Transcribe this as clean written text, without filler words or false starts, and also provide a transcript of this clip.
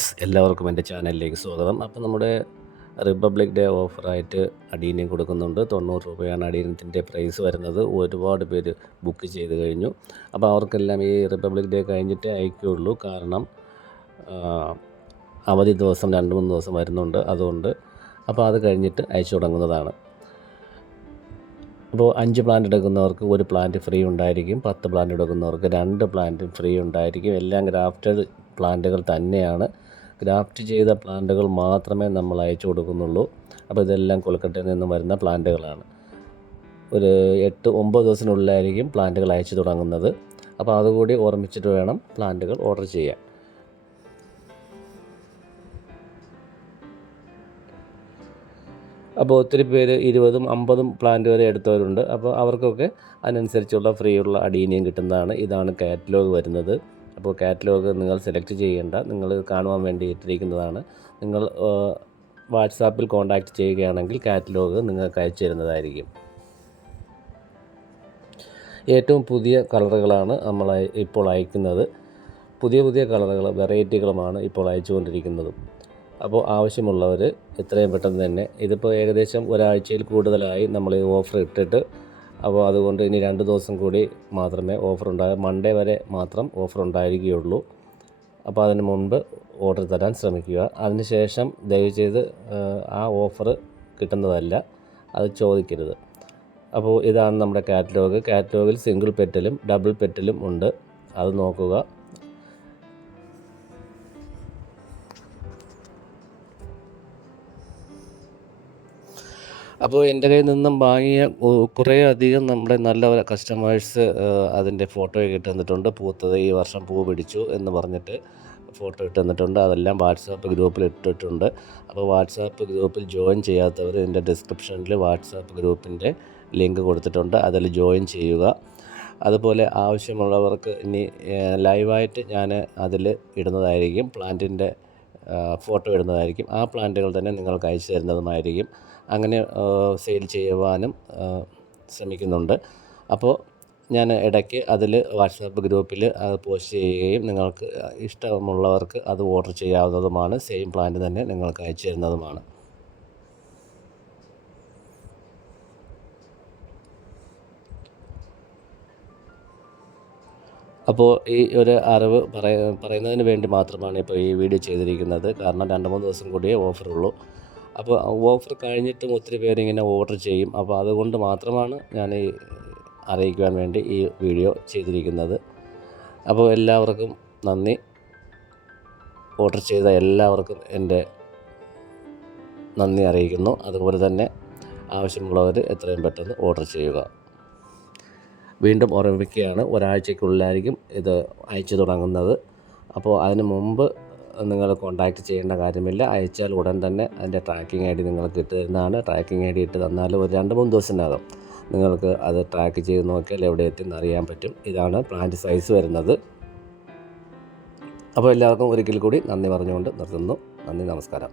Friends, എല്ലാവർക്കും എൻ്റെ ചാനലിലേക്ക് സ്വാഗതം. അപ്പോൾ നമ്മുടെ റിപ്പബ്ലിക് ഡേ ഓഫറായിട്ട് അടീനിയം കൊടുക്കുന്നുണ്ട്. 90 രൂപയാണ് അടീനിയത്തിൻ്റെ പ്രൈസ് വരുന്നത്. ഒരുപാട് പേര് ബുക്ക് ചെയ്ത് കഴിഞ്ഞു. അപ്പോൾ അവർക്കെല്ലാം ഈ റിപ്പബ്ലിക് ഡേ കഴിഞ്ഞിട്ടേ അയക്കുകയുള്ളൂ. കാരണം അവധി ദിവസം 2-3 ദിവസം വരുന്നുണ്ട്. അതുകൊണ്ട് അപ്പോൾ അത് കഴിഞ്ഞിട്ട് അയച്ചു തുടങ്ങുന്നതാണ്. അപ്പോൾ 5 പ്ലാന്റ് എടുക്കുന്നവർക്ക് 1 പ്ലാന്റ് ഫ്രീ ഉണ്ടായിരിക്കും. 10 പ്ലാന്റ് എടുക്കുന്നവർക്ക് 2 പ്ലാന്റ് ഫ്രീ ഉണ്ടായിരിക്കും. എല്ലാം ഗ്രാഫ്റ്റഡ് പ്ലാന്റുകൾ തന്നെയാണ്. ഗ്രാഫ്റ്റ് ചെയ്ത പ്ലാന്റുകൾ മാത്രമേ നമ്മൾ അയച്ചു കൊടുക്കുന്നുള്ളൂ. അപ്പോൾ ഇതെല്ലാം കൊൽക്കട്ടയിൽ നിന്ന് വരുന്ന പ്ലാന്റുകളാണ്. ഒരു 8-9 ദിവസത്തിനുള്ളിലായിരിക്കും പ്ലാന്റുകൾ അയച്ചു തുടങ്ങുന്നത്. അപ്പോൾ അതുകൂടി ഓർമ്മിച്ചിട്ട് വേണം പ്ലാന്റുകൾ ഓർഡർ ചെയ്യാൻ. അപ്പോൾ ഒത്തിരി പേര് 20-50 പ്ലാന്റ് വരെ എടുത്തവരുണ്ട്. അപ്പോൾ അവർക്കൊക്കെ അതിനനുസരിച്ചുള്ള ഫ്രീ ഉള്ള അടീനിയം കിട്ടുന്നതാണ്. ഇതാണ് കാറ്റലോഗ് വരുന്നത്. അപ്പോൾ കാറ്റലോഗ് നിങ്ങൾ സെലക്ട് ചെയ്യേണ്ട, നിങ്ങൾ കാണുവാൻ വേണ്ടി ഇട്ടിരിക്കുന്നതാണ്. നിങ്ങൾ വാട്സാപ്പിൽ കോൺടാക്റ്റ് ചെയ്യുകയാണെങ്കിൽ കാറ്റലോഗ് നിങ്ങൾക്ക് അയച്ചു തരുന്നതായിരിക്കും. ഏറ്റവും പുതിയ കളറുകളാണ് നമ്മൾ ഇപ്പോൾ അയക്കുന്നത്. പുതിയ കളറുകൾ, വെറൈറ്റികളുമാണ് ഇപ്പോൾ അയച്ചുകൊണ്ടിരിക്കുന്നതും. അപ്പോൾ ആവശ്യമുള്ളവർ എത്രയും പെട്ടെന്ന് തന്നെ, ഇതിപ്പോൾ ഏകദേശം ഒരാഴ്ചയിൽ കൂടുതലായി നമ്മൾ ഈ ഓഫർ ഇട്ടിട്ട്. അപ്പോൾ അതുകൊണ്ട് ഇനി 2 ദിവസം കൂടി മാത്രമേ ഓഫർ മൺഡേ വരെ മാത്രം ഓഫർ ഉണ്ടായിരിക്കുകയുള്ളൂ. അപ്പോൾ അതിന് മുൻപ് ഓർഡർ തരാൻ ശ്രമിക്കുക. അതിനുശേഷം ദയവ് ചെയ്ത് ആ ഓഫർ കിട്ടുന്നതല്ല, അത് ചോദിക്കരുത്. അപ്പോൾ ഇതാണ് നമ്മുടെ കാറ്റലോഗ്. കാറ്റലോഗിൽ സിംഗിൾ പെറ്റലും ഡബിൾ പെറ്റലും ഉണ്ട്, അത് നോക്കുക. അപ്പോൾ എൻ്റെ കയ്യിൽ നിന്നും വാങ്ങിയ കുറേ അധികം നമ്മുടെ നല്ല കസ്റ്റമേഴ്സ് അതിൻ്റെ ഫോട്ടോ ഇട്ട് തന്നിട്ടുണ്ട്. പൂത്തത് ഈ വർഷം പൂ പിടിച്ചു എന്ന് പറഞ്ഞിട്ട് ഫോട്ടോ ഇട്ട് തന്നിട്ടുണ്ട്. അതെല്ലാം വാട്സാപ്പ് ഗ്രൂപ്പിൽ ഇട്ടിട്ടുണ്ട്. അപ്പോൾ വാട്സാപ്പ് ഗ്രൂപ്പിൽ ജോയിൻ ചെയ്യാത്തവർ എൻ്റെ ഡിസ്ക്രിപ്ഷനിൽ വാട്സാപ്പ് ഗ്രൂപ്പിൻ്റെ ലിങ്ക് കൊടുത്തിട്ടുണ്ട്, അതിൽ ജോയിൻ ചെയ്യുക. അതുപോലെ ആവശ്യമുള്ളവർക്ക് ഇനി ലൈവായിട്ട് ഞാൻ അതിൽ ഇടുന്നതായിരിക്കും, പ്ലാന്റിൻ്റെ ഫോട്ടോ ഇടുന്നതായിരിക്കും. ആ പ്ലാന്റുകൾ തന്നെ നിങ്ങൾക്ക് അയച്ചു തരുന്നതുമായിരിക്കും. അങ്ങനെ സെയിൽ ചെയ്യുവാനും ശ്രമിക്കുന്നുണ്ട്. അപ്പോൾ ഞാൻ ഇടയ്ക്ക് അതിൽ വാട്സാപ്പ് ഗ്രൂപ്പിൽ അത് പോസ്റ്റ് ചെയ്യുകയും നിങ്ങൾക്ക് ഇഷ്ടമുള്ളവർക്ക് അത് ഓർഡർ ചെയ്യാവുന്നതുമാണ്. സെയിം പ്ലാന്റ് തന്നെ നിങ്ങൾക്ക് അയച്ചു തരുന്നതുമാണ്. അപ്പോൾ ഈ ഒരു അറിവ് പറയുന്നതിന് വേണ്ടി മാത്രമാണ് ഇപ്പോൾ ഈ വീഡിയോ ചെയ്തിരിക്കുന്നത്. കാരണം 2-3 ദിവസം കൂടിയേ ഓഫറുള്ളൂ. അപ്പോൾ ഓഫർ കഴിഞ്ഞിട്ടും ഒത്തിരി പേരിങ്ങനെ ഓർഡർ ചെയ്യും. അപ്പോൾ അതുകൊണ്ട് മാത്രമാണ് ഞാൻ ഈ അറിയിക്കുവാൻ വേണ്ടി ഈ വീഡിയോ ചെയ്തിരിക്കുന്നത്. അപ്പോൾ എല്ലാവർക്കും നന്ദി. ഓർഡർ ചെയ്ത എല്ലാവർക്കും എൻ്റെ നന്ദി അറിയിക്കുന്നു. അതുപോലെ തന്നെ ആവശ്യമുള്ളവർ എത്രയും പെട്ടെന്ന് ഓർഡർ ചെയ്യുക. വീണ്ടും ഓർമ്മിപ്പിക്കുകയാണ്, ഒരാഴ്ചയ്ക്കുള്ളിലായിരിക്കും ഇത് അയച്ചു തുടങ്ങുന്നത്. അപ്പോൾ അതിന് മുമ്പ് നിങ്ങൾ കോൺടാക്റ്റ് ചെയ്യേണ്ട കാര്യമില്ല. അയച്ചാൽ ഉടൻ തന്നെ അതിൻ്റെ ട്രാക്കിംഗ് ഐ ഡി നിങ്ങൾക്ക് ഇട്ട് തരുന്നതാണ്. ട്രാക്കിംഗ് ഐ ഡി ഇട്ട് തന്നാൽ ഒരു 2-3 ദിവസത്തിനകം നിങ്ങൾക്ക് അത് ട്രാക്ക് ചെയ്ത് നോക്കിയാൽ എവിടെ എത്തിയെന്ന് അറിയാൻ പറ്റും. ഇതാണ് പ്ലാന്റ് സൈസ് വരുന്നത്. അപ്പോൾ എല്ലാവർക്കും ഒരിക്കൽ കൂടി നന്ദി പറഞ്ഞുകൊണ്ട് നിർത്തുന്നു. നന്ദി, നമസ്കാരം.